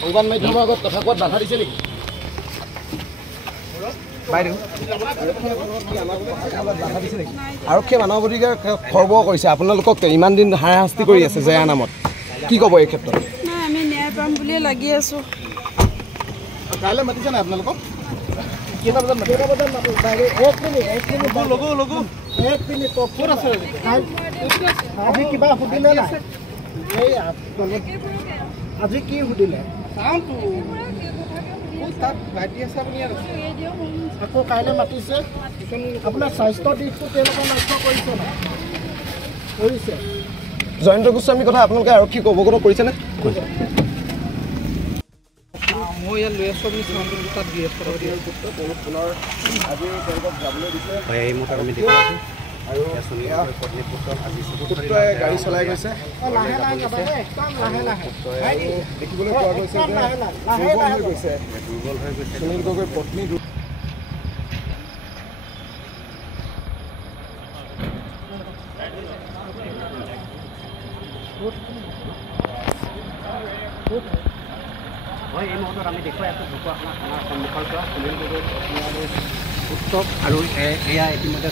সংবাদ মাধ্যমৰ আগত কথা কোৱাত বাধা দিছে নেকি? আৰক্ষীয়ে মানৱ অধিকাৰ খৰ্ব কৰিছে, আপোনালোকক ইমান দিন হাৰাশাস্তি কৰি আছে জয়াৰ নামত, কি ক'ব এই ক্ষেত্ৰত? আমি ন্যায় পাম বুলিয়ে লাগি আছো। কাইলৈ মাতিছে নাই আপোনালোকক? কেইটা বজাত মাতিছে? এক মিনিট ক'ত আছে? আজি কিবা সুধিলে নাই? আজি কি সুধিলে? আকৌ কাইলৈ মাতিছে। আপোনাৰ স্বাস্থ্যৰ দিশটো তেওঁলোকে লক্ষ্য কৰিছে নাই? কৰিছে। জয়ন্ত গোস্বামীৰ কথা আপোনালোকে আৰক্ষীক অৱগত কৰিছেনে? মই ইয়াত লৈ আছোঁ, আপুনি তাত দি আছোঁ পুনৰ আজি তেওঁলোকক যাবলৈ দিছে। এই মুহূৰ্তত আমি দেখি আছোঁ আৰু পুত্ৰই গাড়ী চলাই গৈছে। দেখিবলৈ পোৱা গৈছে যে দুৰ্বল হৈ গৈছে সুনীল গগৈৰ পত্নী। হয়, এই মুহূৰ্তত আমি দেখুৱাই আছোঁ ঢকুৱাখানা থানাৰ সন্মুখৰ পৰা সুনীল গগৈৰ পুত্ৰ আৰু এয়া ইতিমধ্যে